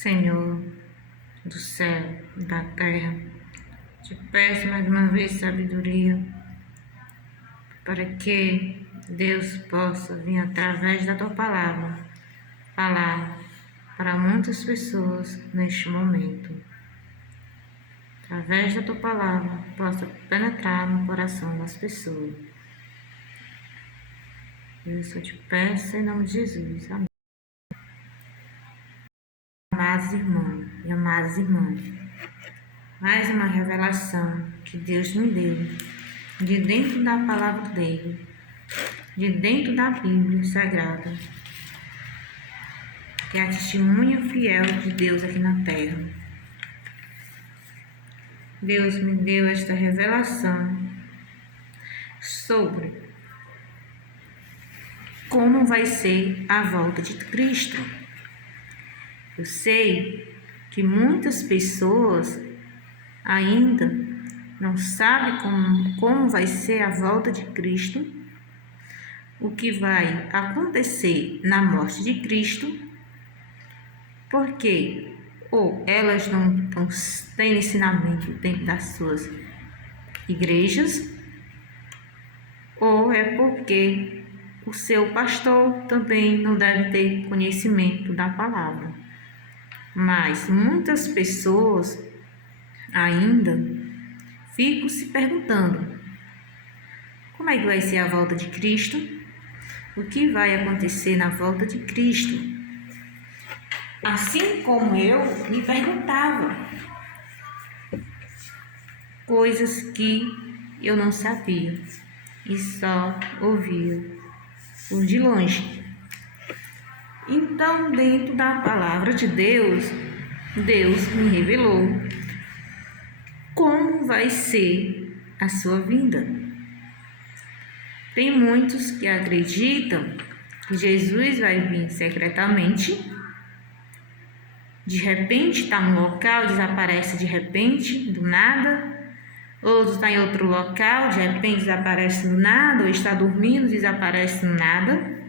Senhor do céu e da terra, te peço mais uma vez sabedoria para que Deus possa vir através da tua palavra falar para muitas pessoas neste momento. Através da tua palavra possa penetrar no coração das pessoas. Isso eu te peço em nome de Jesus. Amém. Amados irmãos e amadas irmãs, mais uma revelação que Deus me deu de dentro da palavra dele, de dentro da Bíblia Sagrada, que é a testemunha fiel de Deus aqui na terra. Deus me deu esta revelação sobre como vai ser a volta de Cristo. Eu sei que muitas pessoas ainda não sabem como vai ser a volta de Cristo, o que vai acontecer na morte de Cristo, porque ou elas não têm ensinamento dentro das suas igrejas, ou é porque o seu pastor também não deve ter conhecimento da palavra. Mas muitas pessoas ainda ficam se perguntando: como é que vai ser a volta de Cristo? O que vai acontecer na volta de Cristo? Assim como eu me perguntava coisas que eu não sabia e só ouvia por de longe. Então, dentro da palavra de Deus, Deus me revelou como vai ser a sua vinda. Tem muitos que acreditam que Jesus vai vir secretamente, de repente está num local, desaparece de repente, do nada. Outro está em outro local, de repente desaparece do nada, ou está dormindo, desaparece do nada.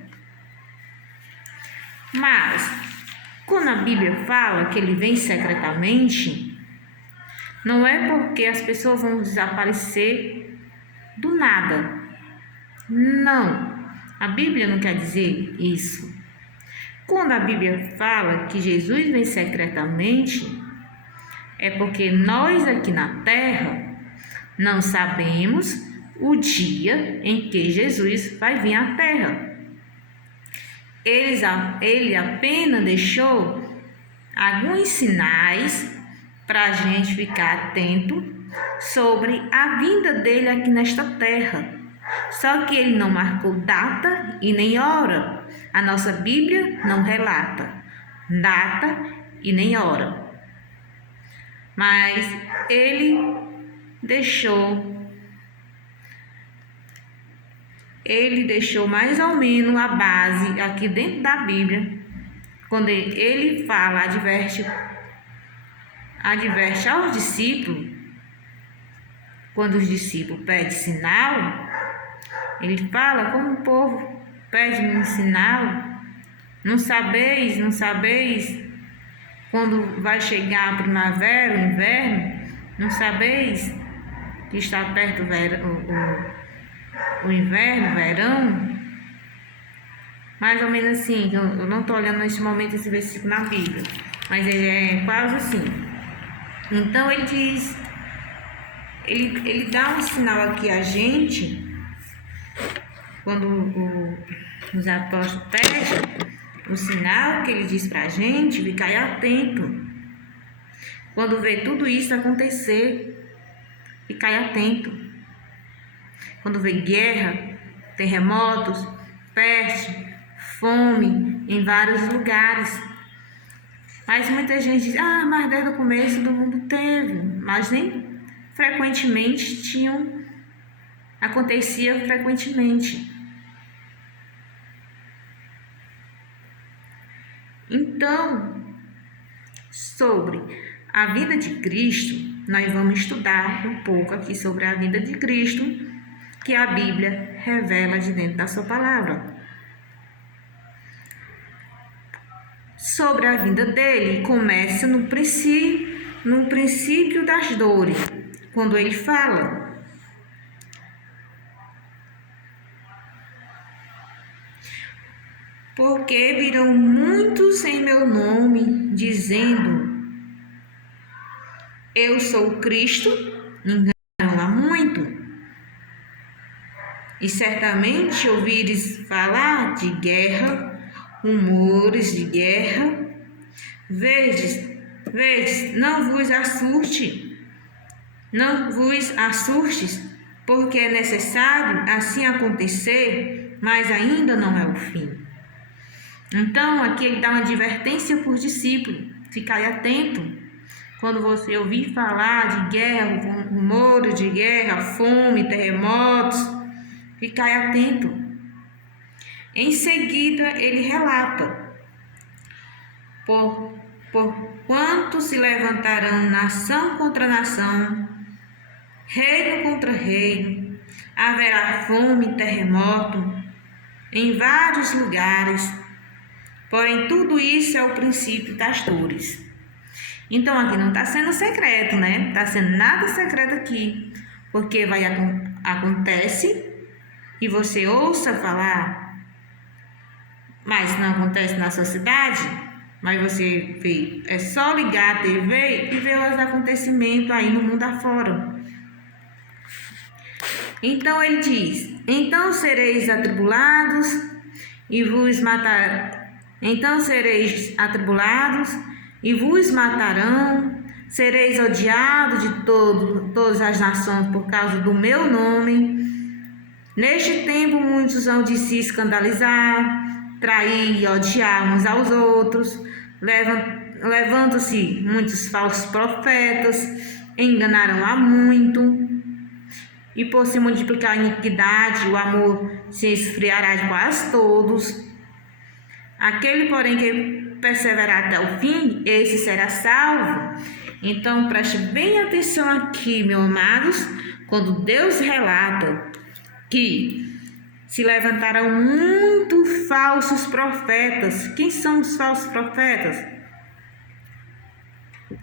Mas, quando a Bíblia fala que ele vem secretamente, não é porque as pessoas vão desaparecer do nada. Não, a Bíblia não quer dizer isso. Quando a Bíblia fala que Jesus vem secretamente, é porque nós aqui na terra não sabemos o dia em que Jesus vai vir à terra. Ele apenas deixou alguns sinais para a gente ficar atento sobre a vinda dele aqui nesta terra. Só que ele não marcou data e nem hora. A nossa Bíblia não relata data e nem hora. Mas ele deixou mais ou menos a base aqui dentro da Bíblia. Quando ele fala, adverte aos discípulos, quando os discípulos pedem sinal, ele fala como o povo pede um sinal. Não sabeis quando vai chegar a primavera, o inverno? Não sabeis que está perto o inverno, o verão? Mais ou menos assim. Eu não estou olhando neste momento esse versículo na Bíblia, mas ele é quase assim. Então ele diz, ele dá um sinal aqui a gente, quando os apóstolos pedem o sinal que ele diz para a gente, ficar atento. Quando vê tudo isso acontecer, ficar atento. Quando vê guerra, terremotos, peste, fome em vários lugares. Mas muita gente diz: mas desde o começo do mundo teve. Mas nem frequentemente acontecia frequentemente. Então, sobre a vida de Cristo, nós vamos estudar um pouco aqui sobre a vida de Cristo, que a Bíblia revela de dentro da sua palavra. sobre a vinda dele. Começa no princípio das dores, quando ele fala: porque virão muitos em meu nome, dizendo: eu sou o Cristo, enganam a muito. E certamente ouvires falar de guerra, rumores de guerra. Vedes, não vos assustes, porque é necessário assim acontecer, mas ainda não é o fim. Então, aqui ele dá uma advertência por discípulo: ficai atento. Quando você ouvir falar de guerra, rumores de guerra, fome, terremotos, ficai atento. Em seguida, ele relata: Porquanto se levantarão nação contra nação, reino contra reino, haverá fome e terremoto em vários lugares, porém tudo isso é o princípio das dores. Então aqui não está sendo secreto, né? Está sendo nada secreto aqui, porque acontece e você ouça falar, mas não acontece na sua cidade, mas você vê, é só ligar a TV e ver os acontecimentos aí no mundo afora. Então ele diz: então sereis atribulados e vos matar. Então sereis atribulados e vos matarão, sereis odiados de todas as nações por causa do meu nome. Neste tempo muitos hão de se escandalizar, trair e odiar uns aos outros, levando-se muitos falsos profetas, enganarão a muito, e por se multiplicar a iniquidade, o amor se esfriará de quase todos. Aquele, porém, que perseverar até o fim, esse será salvo. Então, preste bem atenção aqui, meus amados, quando Deus relata que se levantarão muitos falsos profetas. Quem são os falsos profetas? O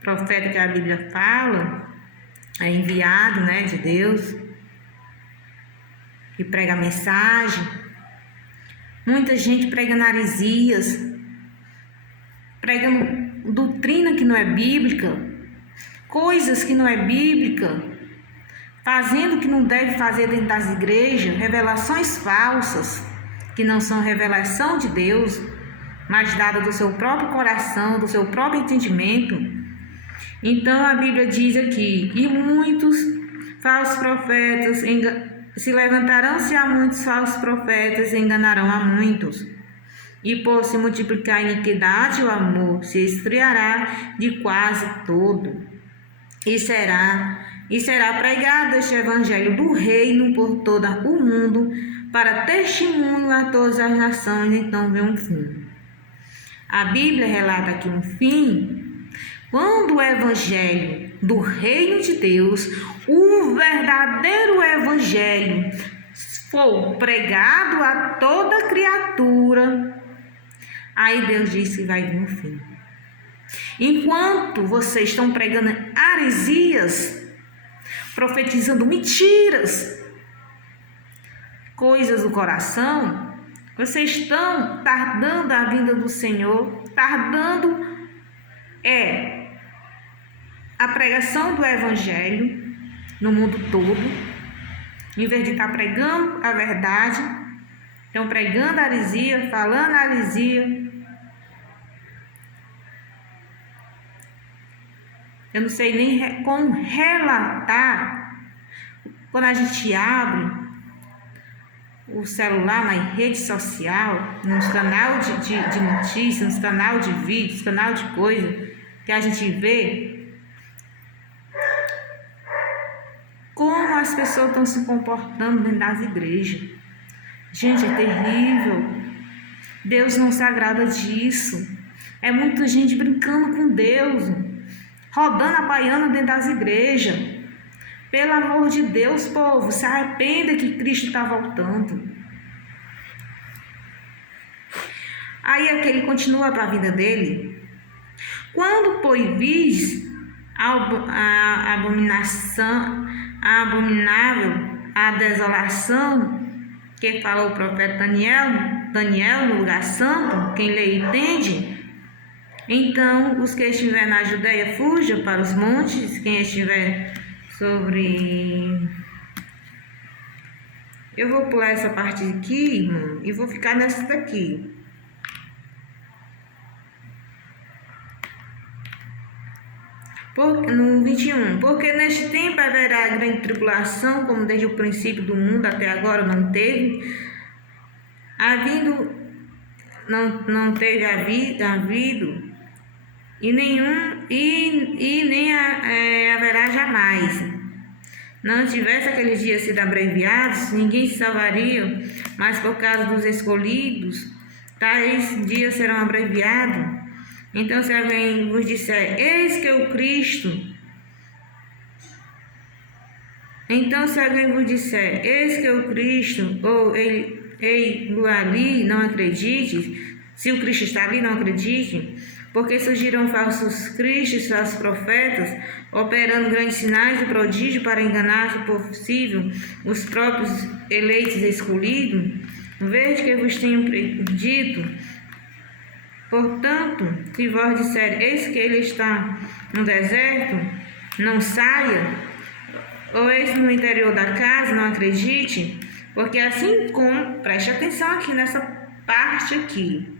profeta que a Bíblia fala é enviado, né, de Deus, que prega a mensagem. Muita gente prega heresias, pregando doutrina que não é bíblica, coisas que não é bíblica, fazendo o que não deve fazer dentro das igrejas, revelações falsas, que não são revelação de Deus, mas dada do seu próprio coração, do seu próprio entendimento. Então a Bíblia diz aqui: e muitos falsos profetas se levantarão-se a muitos falsos profetas e enganarão a muitos. E por se multiplicar a iniquidade, o amor se esfriará de quase todo. E será pregado este evangelho do reino por todo o mundo, para testemunho a todas as nações, então vem um fim. A Bíblia relata aqui um fim, quando o evangelho do reino de Deus, o verdadeiro evangelho, for pregado a toda criatura, aí Deus disse que vai vir um fim. Enquanto vocês estão pregando heresias, profetizando mentiras, coisas do coração, vocês estão tardando a vinda do Senhor, tardando a pregação do evangelho no mundo todo, em vez de estar pregando a verdade, estão pregando a heresia, falando a heresia. Eu não sei nem como relatar. Quando a gente abre o celular na rede social, nos canal de notícias, nos canal de vídeos, canal de coisa, que a gente vê como as pessoas estão se comportando dentro das igrejas. Gente, é terrível. Deus não se agrada disso. É muita gente brincando com Deus, rodando a baiana dentro das igrejas. Pelo amor de Deus, povo, se arrependa que Cristo está voltando. Aí aquele continua para a vida dele. Quando, pois, vis a abominação, a abominável, a desolação, que falou o profeta Daniel no lugar santo, quem lê entende, então os que estiverem na Judéia fujam para os montes, quem estiver sobre... Eu vou pular essa parte aqui, irmão, e vou ficar nessa daqui. No 21, porque neste tempo haverá grande tribulação, como desde o princípio do mundo até agora não teve, não teve havido, e nem haverá jamais. Não tivesse aqueles dias sido abreviados, ninguém se salvaria, mas por causa dos escolhidos, tais dias serão abreviados. Então, se alguém vos disser, eis que o Cristo, ou ei ali, não acredite, se o Cristo está ali, não acredite, porque surgiram falsos cristos, falsos profetas, operando grandes sinais e prodígios para enganar, se possível, os próprios eleitos e escolhidos. Veja que vos tenho dito. Portanto, se vós disserem, eis que ele está no deserto, não saia, ou eis no interior da casa, não acredite, porque assim como, preste atenção aqui nessa parte aqui,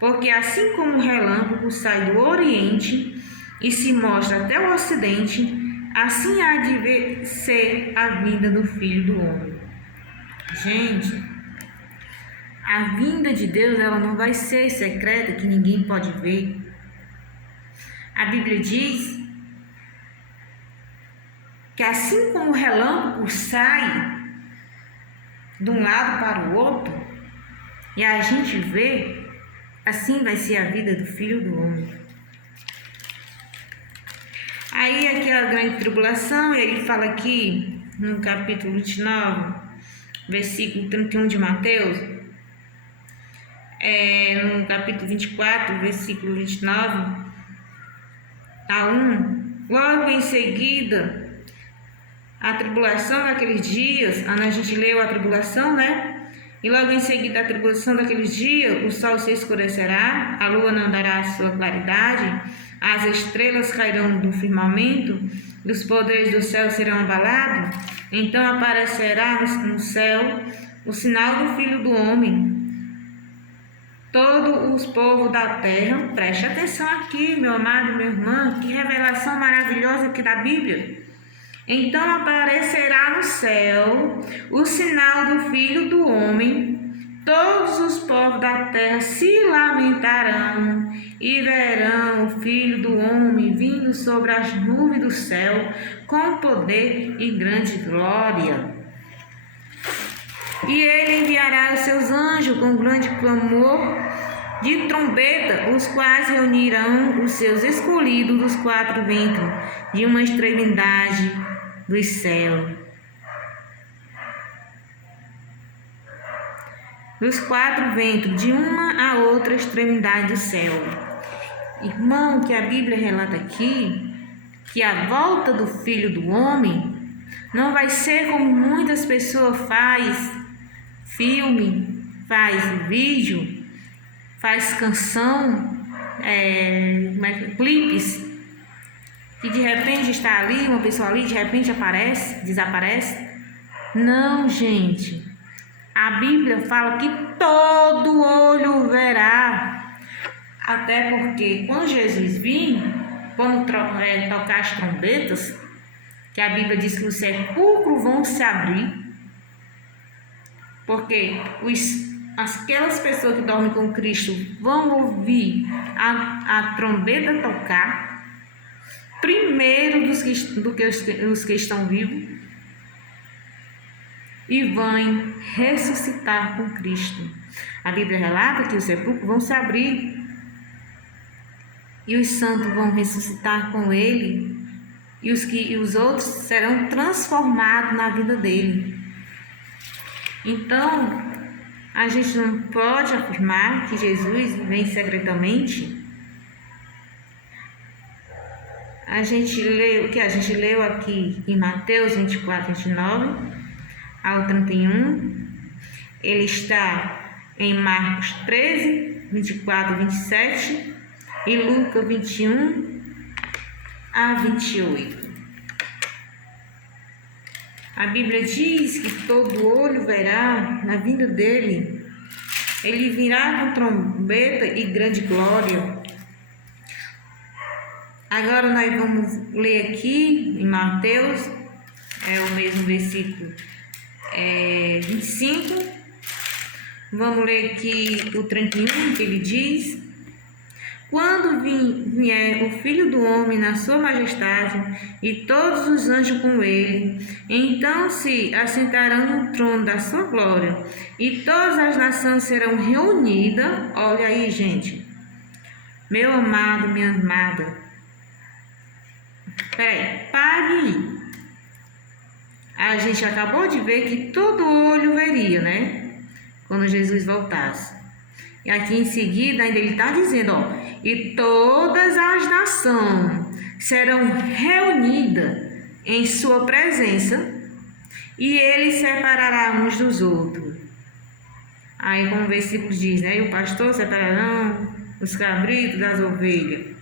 porque assim como o relâmpago sai do oriente e se mostra até o ocidente, assim há de ser a vinda do Filho do Homem. Gente, a vinda de Deus, ela não vai ser secreta, que ninguém pode ver. A Bíblia diz que assim como o relâmpago sai de um lado para o outro, e a gente vê, assim vai ser a vida do Filho do Homem. Aí aqui a grande tribulação, ele fala aqui no capítulo 29, versículo 31 de Mateus, no capítulo 24, versículo 29 a 1, logo em seguida, a tribulação daqueles dias, a gente leu a tribulação, né? E logo em seguida a tribulação daqueles dias, o sol se escurecerá, a lua não dará a sua claridade, as estrelas cairão do firmamento, e os poderes do céu serão abalados. Então aparecerá no céu o sinal do Filho do Homem. Todos os povos da terra, preste atenção aqui, meu amado, minha irmã, que revelação maravilhosa aqui da Bíblia. Então aparecerá no céu o sinal do Filho do Homem, todos os povos da terra se lamentarão e verão o Filho do Homem vindo sobre as nuvens do céu com poder e grande glória. E ele enviará os seus anjos com grande clamor de trombeta, os quais reunirão os seus escolhidos dos quatro ventos, de uma extremidade dos céus. Dos quatro ventos, de uma a outra extremidade do céu. Irmão, que a Bíblia relata aqui, que a volta do Filho do Homem não vai ser como muitas pessoas fazem filme, faz vídeo, faz canção, clipes, que de repente está ali, uma pessoa ali, de repente aparece, desaparece. Não, gente. A Bíblia fala que todo olho verá. Até porque quando Jesus vir, quando tocar as trombetas, que a Bíblia diz que os sepulcros vão se abrir, porque aquelas pessoas que dormem com Cristo vão ouvir a trombeta tocar primeiro do que os que estão vivos e vão ressuscitar com Cristo. A Bíblia relata que os sepulcros vão se abrir e os santos vão ressuscitar com Ele e os outros serão transformados na vida dele. Então, A gente não pode afirmar que Jesus vem secretamente. A gente leu, o que a gente leu aqui em Mateus 24, 29 ao 31. Ele está em Marcos 13, 24 e 27 e Lucas 21 a 28. A Bíblia diz que todo olho verá na vinda dele. Ele virá com trombeta e grande glória. Agora nós vamos ler aqui em Mateus, é o mesmo versículo 25. Vamos ler aqui o 31, que ele diz: quando vier o Filho do Homem na sua majestade e todos os anjos com ele, então se assentarão no trono da sua glória e todas as nações serão reunidas. Olha aí, gente, meu amado, minha amada. Pare aí. A gente acabou de ver que todo olho veria, né? Quando Jesus voltasse. E aqui em seguida ainda ele está dizendo, e todas as nações serão reunidas em sua presença e ele separará uns dos outros. Aí como o versículo diz, né? E o pastor separarão os cabritos das ovelhas.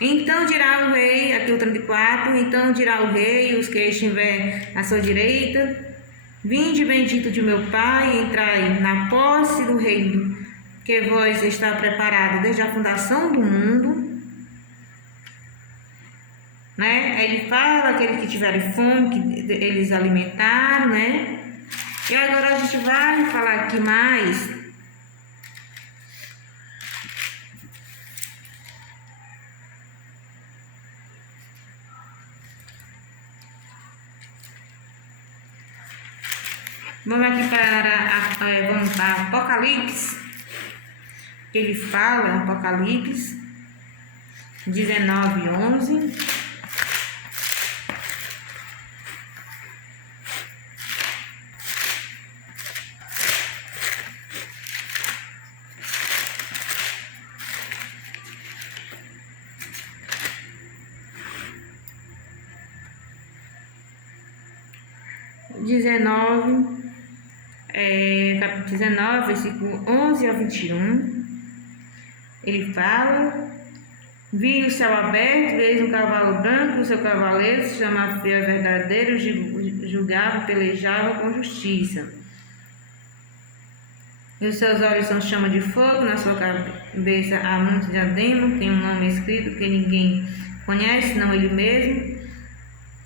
Então dirá o rei, aqui o 34, então dirá o rei, os que estiver à sua direita: vinde bendito de meu Pai, entrai na posse do reino que vós está preparado desde a fundação do mundo. Né? Aí ele fala, aquele que tiver fome, que eles alimentaram, né? E agora a gente vai falar aqui mais. Vamos aqui vamos para Apocalipse, que ele fala, Apocalipse 19, 11. Capítulo 19, versículo 11 a 21, ele fala: vi o céu aberto, eis um cavalo branco, o seu cavaleiro se chama Fiel e Verdadeiro, julgava e pelejava com justiça. E os seus olhos são chama de fogo, na sua cabeça há muito diadema, tem um nome escrito que ninguém conhece, senão ele mesmo.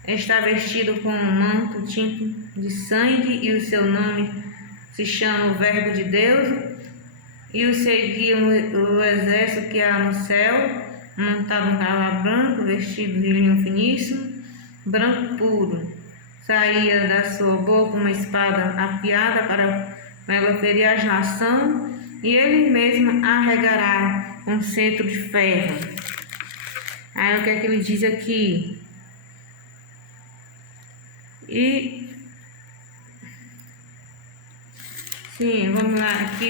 Está vestido com um manto tinto de sangue, e o seu nome se chama o Verbo de Deus. E o seguia o exército que há no céu, montado um cavalo branco, vestido de linho finíssimo, branco puro. Saía da sua boca uma espada afiada para ela ferir as nações, e ele mesmo arregará um cetro de ferro. Aí o que é que ele diz aqui? Sim, vamos lá, aqui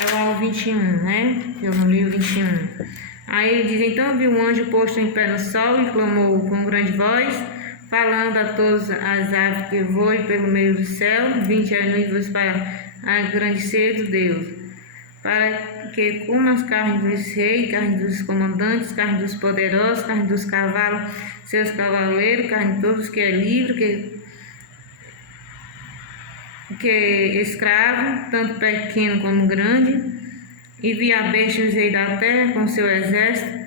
é o 21, né? Eu não li o 21. Aí ele diz: então viu um anjo posto em pé no sol e clamou com grande voz, falando a todas as aves que voem pelo meio do céu: vinde reunir-vos para engrandecer do Deus, para que comam as carnes dos reis, carne dos comandantes, carne dos poderosos, carne dos cavalos, seus cavaleiros, carne de todos que é livre, que escravo, tanto pequeno como grande. E vi a besta e os reis da terra com seu exército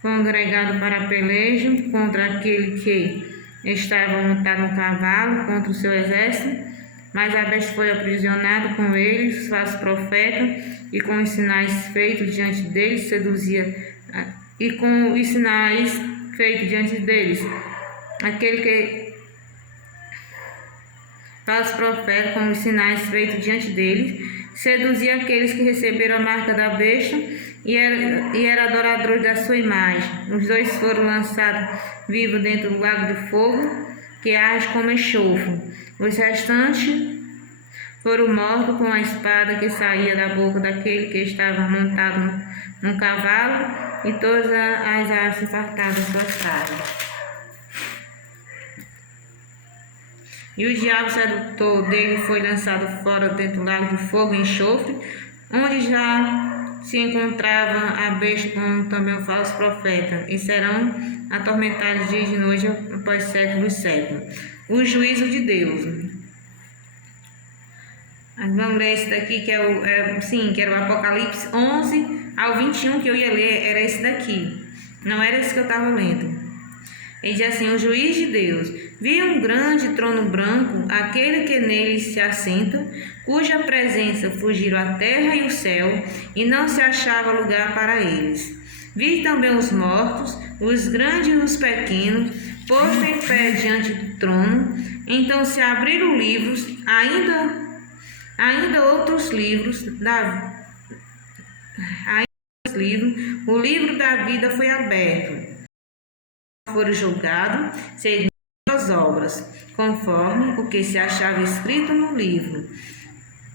congregado para pelejo contra aquele que estava montado no cavalo, contra o seu exército. Mas a besta foi aprisionada com eles, os falsos profetas, e com os sinais feitos diante deles seduzia, e com os sinais feitos diante deles, aquele que falsos profetas, com os sinais feitos diante deles, seduzia aqueles que receberam a marca da besta era adorador da sua imagem. Os dois foram lançados vivos dentro do lago de fogo, que arde como enxofre. Os restantes foram mortos com a espada que saía da boca daquele que estava montado num cavalo, e todas as aves se fartaram das suas carnes. E o diabo sedutor dele foi lançado fora dentro do lago de fogo e enxofre, onde já se encontrava a besta, como também o falso profeta, e serão atormentados dia e de noite após séculos e séculos. O juízo de Deus. Vamos ler esse daqui, que era o Apocalipse 11 ao 21, que eu ia ler, era esse daqui. Não era esse que eu estava lendo. Ele diz assim: o juiz de Deus viu um grande trono branco, aquele que nele se assenta, cuja presença fugiram a terra e o céu, e não se achava lugar para eles. Vi também os mortos, os grandes e os pequenos, postos em pé diante do trono. Então se abriram livros, ainda outros livros, o livro da vida foi aberto. Foram julgados segundo as obras, conforme o que se achava escrito no livro.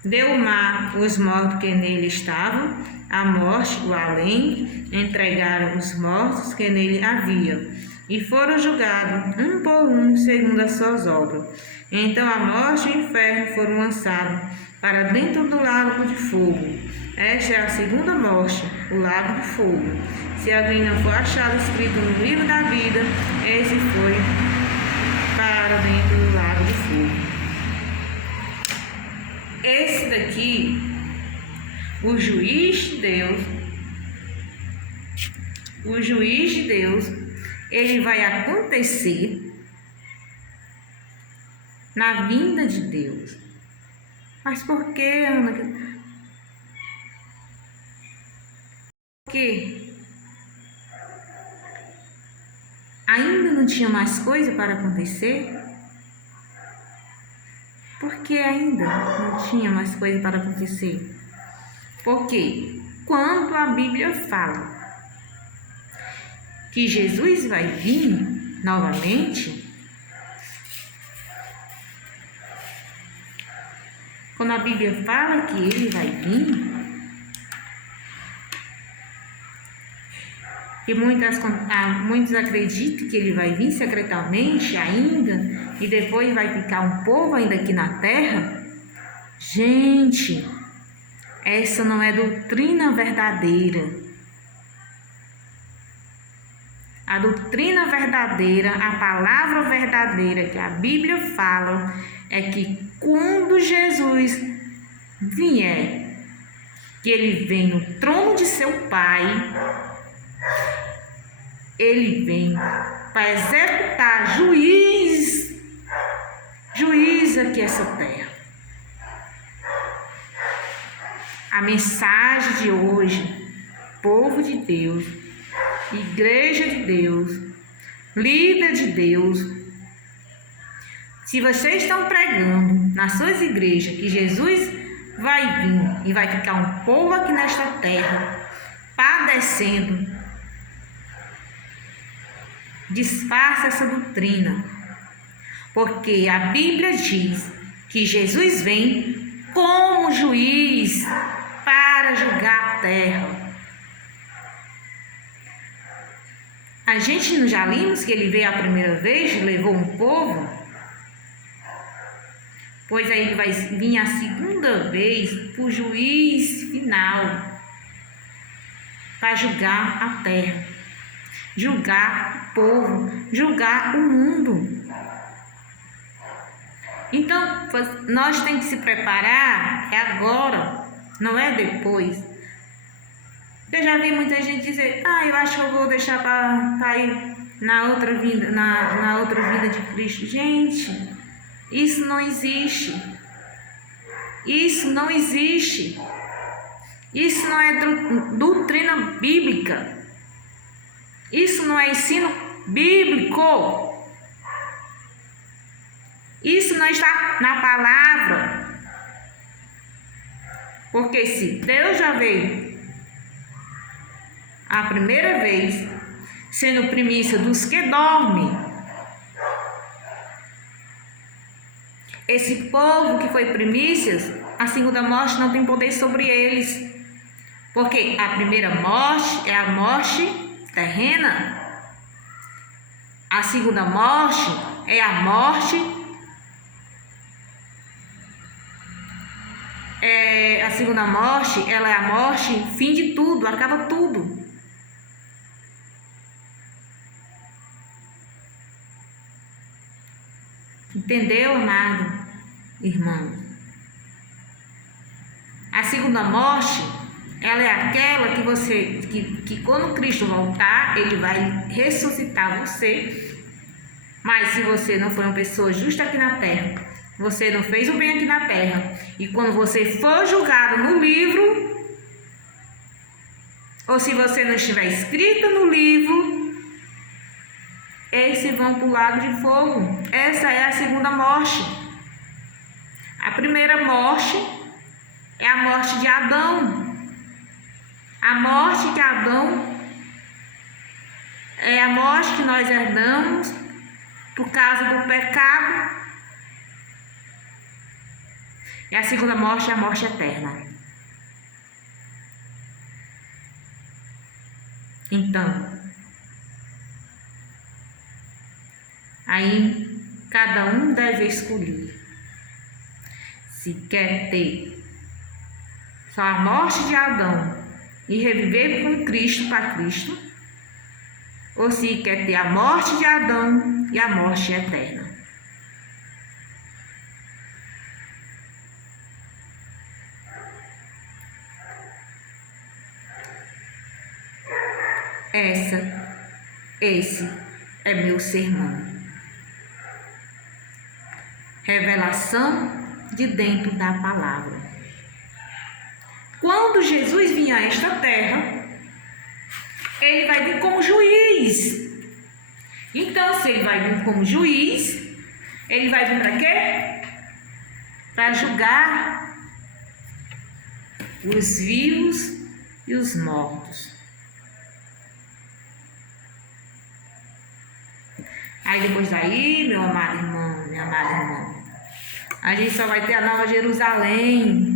Deu o mar os mortos que nele estavam, a morte, o além, entregaram os mortos que nele havia, e foram julgados, um por um, segundo as suas obras. Então a morte e o inferno foram lançados para dentro do lago de fogo. Esta é a segunda morte, o lago de fogo. Se alguém não for achado escrito no livro da vida, esse foi para dentro do lago de fogo. Esse daqui, o juiz de Deus, ele vai acontecer na vinda de Deus. Mas por que, Ana? Por quê? Ainda não tinha mais coisa para acontecer? Por que ainda não tinha mais coisa para acontecer? Porque quando a Bíblia fala que Jesus vai vir novamente, quando a Bíblia fala que ele vai vir, e muitos acreditam que ele vai vir secretamente ainda, e depois vai ficar um povo ainda aqui na terra. Gente, essa não é doutrina verdadeira. A doutrina verdadeira, a palavra verdadeira que a Bíblia fala, é que quando Jesus vier, que ele vem no trono de seu Pai, ele vem para executar juiz aqui essa terra. A mensagem de hoje, povo de Deus, igreja de Deus, líder de Deus, se vocês estão pregando nas suas igrejas que Jesus vai vir e vai ficar um povo aqui nesta terra padecendo, disfarça essa doutrina, porque a Bíblia diz que Jesus vem como juiz para julgar a terra. A gente não já lemos que ele veio a primeira vez, levou um povo? Pois aí ele vai vir a segunda vez para o juiz final, para julgar a terra, julgar o povo, julgar o mundo. Então, nós temos que se preparar, é agora, não é depois. Eu já vi muita gente dizer: eu acho que eu vou deixar para ir na outra vida, na outra vida de Cristo. Gente, isso não existe. Isso não existe. Isso não é doutrina bíblica. Isso não é ensino bíblico. Isso não está na palavra. Porque se Deus já veio a primeira vez, sendo primícia dos que dormem. Esse povo que foi primícias, a segunda morte não tem poder sobre eles, porque a primeira morte é a morte terrena. A segunda morte é a morte ela é a morte, fim de tudo, acaba tudo. Entendeu, amado irmão? A segunda morte, ela é aquela que quando Cristo voltar, ele vai ressuscitar você. Mas se você não foi uma pessoa justa aqui na terra, você não fez o bem aqui na terra, e quando você for julgado no livro, ou se você não estiver escrito no livro, esses vão para o lago de fogo. Essa é a segunda morte. A primeira morte é a morte de Adão. A morte de Adão é a morte que nós herdamos por causa do pecado. E a segunda morte é a morte eterna. Então, aí cada um deve escolher se quer ter só a morte de Adão e reviver com Cristo para Cristo, ou se quer ter a morte de Adão e a morte eterna. Esse é meu sermão. Revelação de dentro da palavra. Quando Jesus vinha a esta terra, ele vai vir como juiz. Então, se ele vai vir como juiz, ele vai vir para quê? Para julgar os vivos e os mortos. Aí depois daí, meu amado irmão, minha amada irmã, a gente só vai ter a Nova Jerusalém.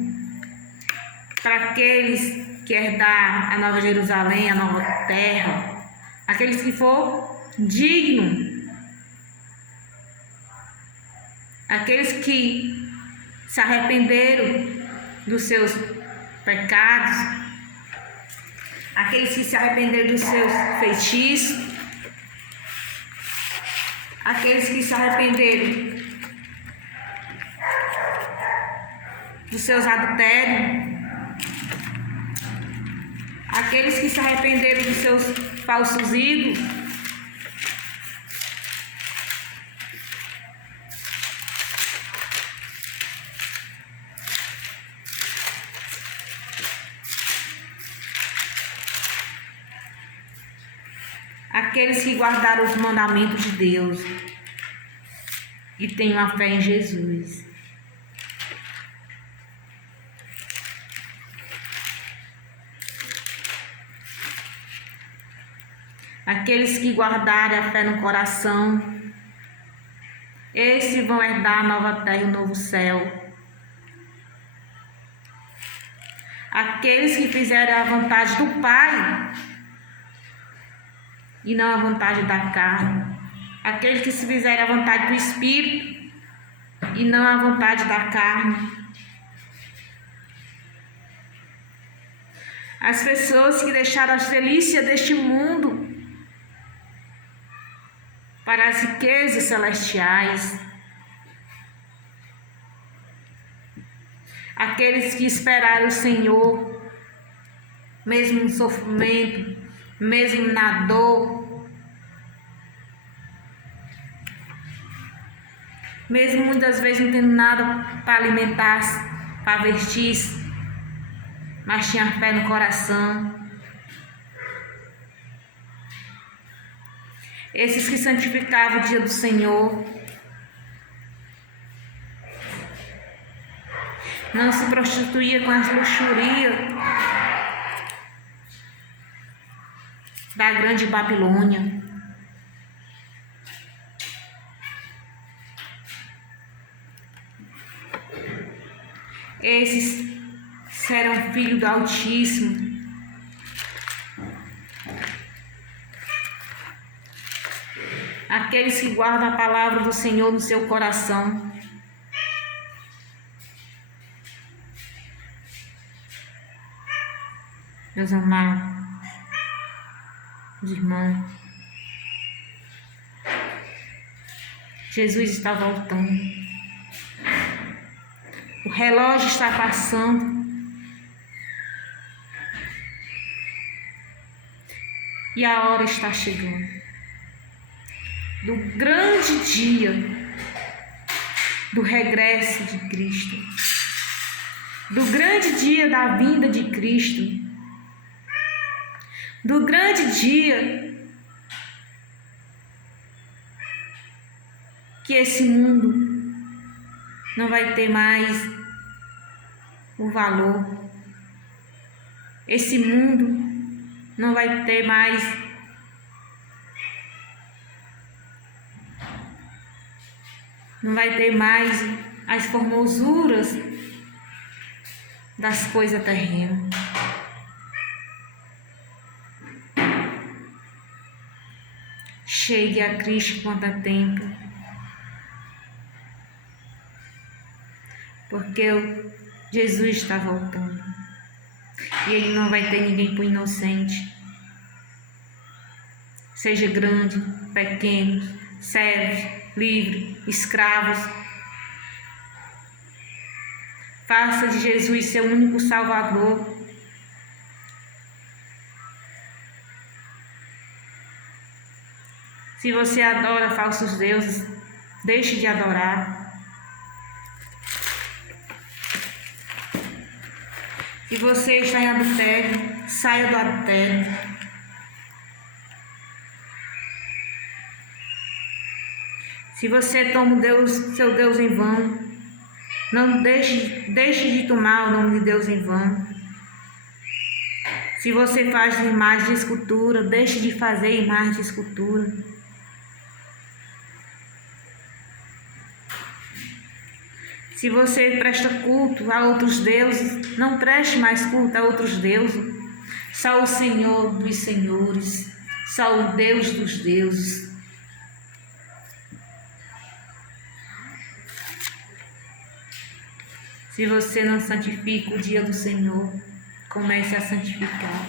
Para aqueles que herdar a Nova Jerusalém, a nova terra, aqueles que for digno, aqueles que se arrependeram dos seus pecados, aqueles que se arrependeram dos seus feitiços, aqueles que se arrependeram dos seus adultérios, aqueles que se arrependeram dos seus falsos ídolos, aqueles que guardaram os mandamentos de Deus e têm uma fé em Jesus. Aqueles que guardarem a fé no coração, esses vão herdar a nova terra e o novo céu. Aqueles que fizerem a vontade do Pai e não a vontade da carne. Aqueles que se fizerem a vontade do Espírito e não a vontade da carne. As pessoas que deixaram as delícias deste mundo para as riquezas celestiais. Aqueles que esperaram o Senhor, mesmo no sofrimento, mesmo na dor, mesmo muitas vezes não tendo nada para alimentar-se, para vestir-se, mas tinha fé no coração. Esses que santificavam o dia do Senhor, não se prostituía com as luxúrias, da grande Babilônia. Esses serão filhos do Altíssimo. Aqueles que guardam a palavra do Senhor no seu coração. Meus amados, irmãos, Jesus está voltando. O relógio está passando. E a hora está chegando. Do grande dia do regresso de Cristo. Do grande dia da vinda de Cristo. Do grande dia que esse mundo não vai ter mais o valor. Esse mundo não vai ter mais as formosuras das coisas terrenas. Chegue a Cristo quanto há tempo, porque Jesus está voltando e Ele não vai ter ninguém por inocente, seja grande, pequeno, servo, livre, escravos. Faça de Jesus seu único Salvador. Se você adora falsos deuses, deixe de adorar. Se você está em adultério, saia do adultério. Se você toma seu Deus em vão, não deixe de tomar o nome de Deus em vão. Se você faz imagem de escultura, deixe de fazer imagem de escultura. Se você presta culto a outros deuses, não preste mais culto a outros deuses. Só o Senhor dos senhores, só o Deus dos deuses. Se você não santifica o dia do Senhor, comece a santificar.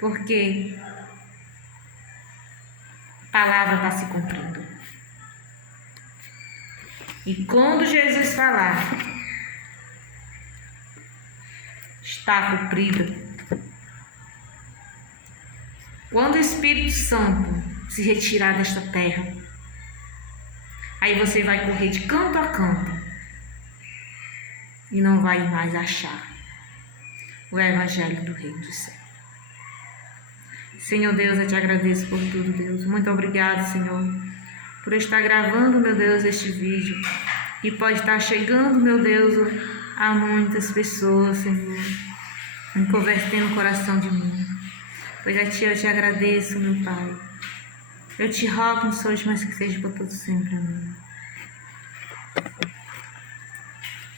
Porque a palavra está se cumprindo. E quando Jesus falar, está cumprida. Quando o Espírito Santo se retirar desta terra, aí você vai correr de canto a canto e não vai mais achar o Evangelho do Reino do Céu. Senhor Deus, eu te agradeço por tudo, Deus. Muito obrigado, Senhor, por estar gravando, meu Deus, este vídeo. E pode estar chegando, meu Deus, a muitas pessoas, Senhor, convertendo o coração de mim. Pois a Ti eu te agradeço, meu Pai. Eu te rogo, não sois mais que seja para todos sempre. Amém.